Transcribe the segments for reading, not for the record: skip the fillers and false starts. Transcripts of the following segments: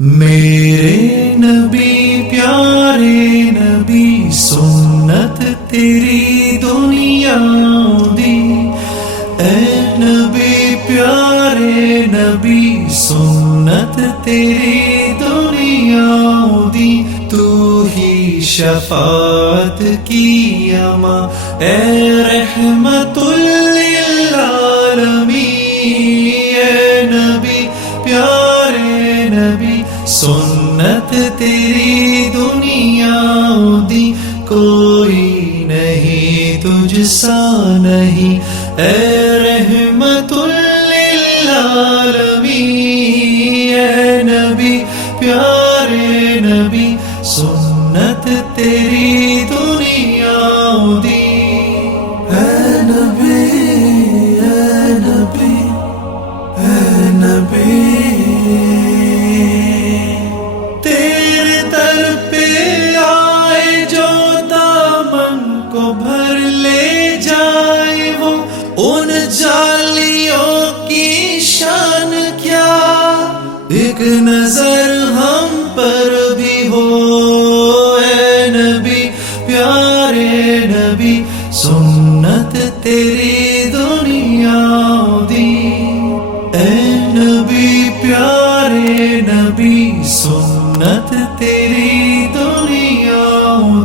میرے نبی پیارے نبی سنت تیری دنیا دی، اے نبی پیارے نبی سنت تیری دنیا دی، تو ہی شفاعت کی اما اے رحمت للعالمین، اے نبی پیارے نبی سنت تیری دنیا دی، کوئی نہیں تجھ سا نہیں اے رحمت للعالمین، اے نبی پیارے نبی سنت تیری دنیا دی، اے نبی اے نبی اے نبی، تیرے در پہ آئے جو دامن کو بھر لے جائے، وہ ان جالیوں کی شان کیا، ایک نظر ہم پر بھی ہو اے نبی پیارے نبی سنت تیری دنیا دی، اے نبی پیارے نبی سنت تیری دنیا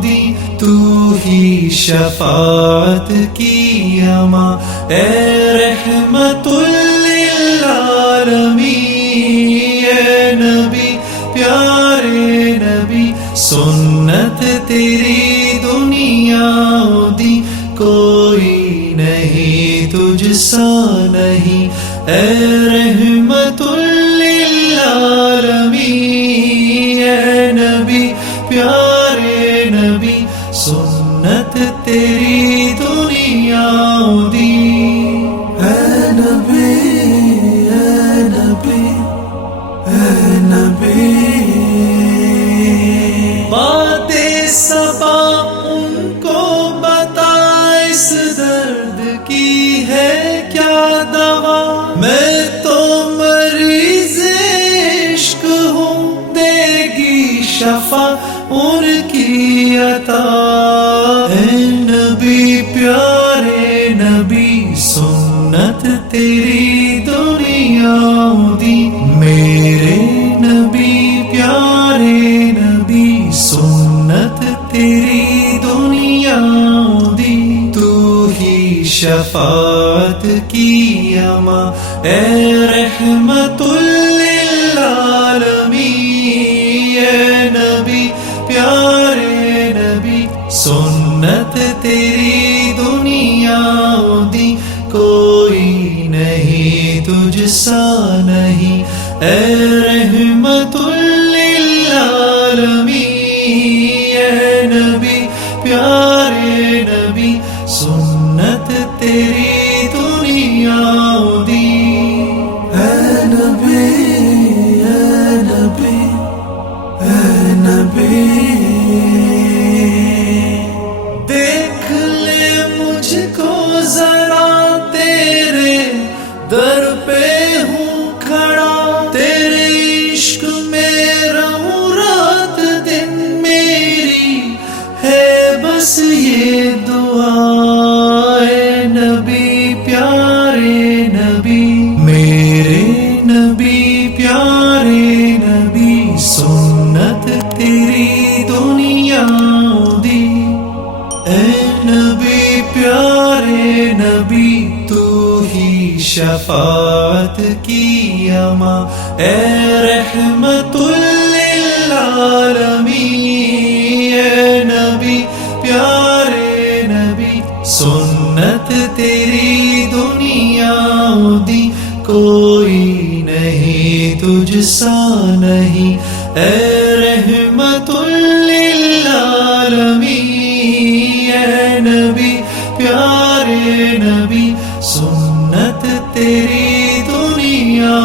دی، تو ہی شفاعت کی اما اے رحمت للعالمین، اے نبی پیارے نبی سنت تیری دنیا دی، کوئی نہیں تجھ سا نہیں اے رحمت للعالمین، اے نبی پیارے نبی سنت تیری دنیا دی، اے نبی اے نبی اے نبی، باتیں صبا ان کو بتا اس درد کی ہے کیا دوا، میں تو مریض عشق ہوں، دے گی شفا ان کی عطا، اے نبی پیارے نبی سنت تیری دنیا دی، میرے نبی پیارے نبی سنت تیری دنیا دی، تو ہی شفاعت کی اما اے رحمت للعالمین، اے نبی پیارے نبی سنت تیری دنیا دی، کوئی نہیں تجھ سا نہیں اے رحمت للعالمین، اے نبی پیارے نبی سنت تیری دنیا دی، اے نبی اے نبی اے نبی، دیکھ لے مجھ کو ذرا تیرے در پہ ہوں کھڑا، تیرے عشق میں رہوں رات دن، میری ہے بس یہ دعا، اے نبی پیارے نبی میرے نبی پیارے نبی سنت تیری دنیا دی، اے نبی پیارے نبی تو ہی شفاعت کی اما اے رحمت للعالمین، اے نبی پیارے نبی سنت تیری دنیا دی، کوئی نہیں تجھ سا نہیں اے رحمت للعالمین، اے نبی پیارے نبی سنت تیری دنیا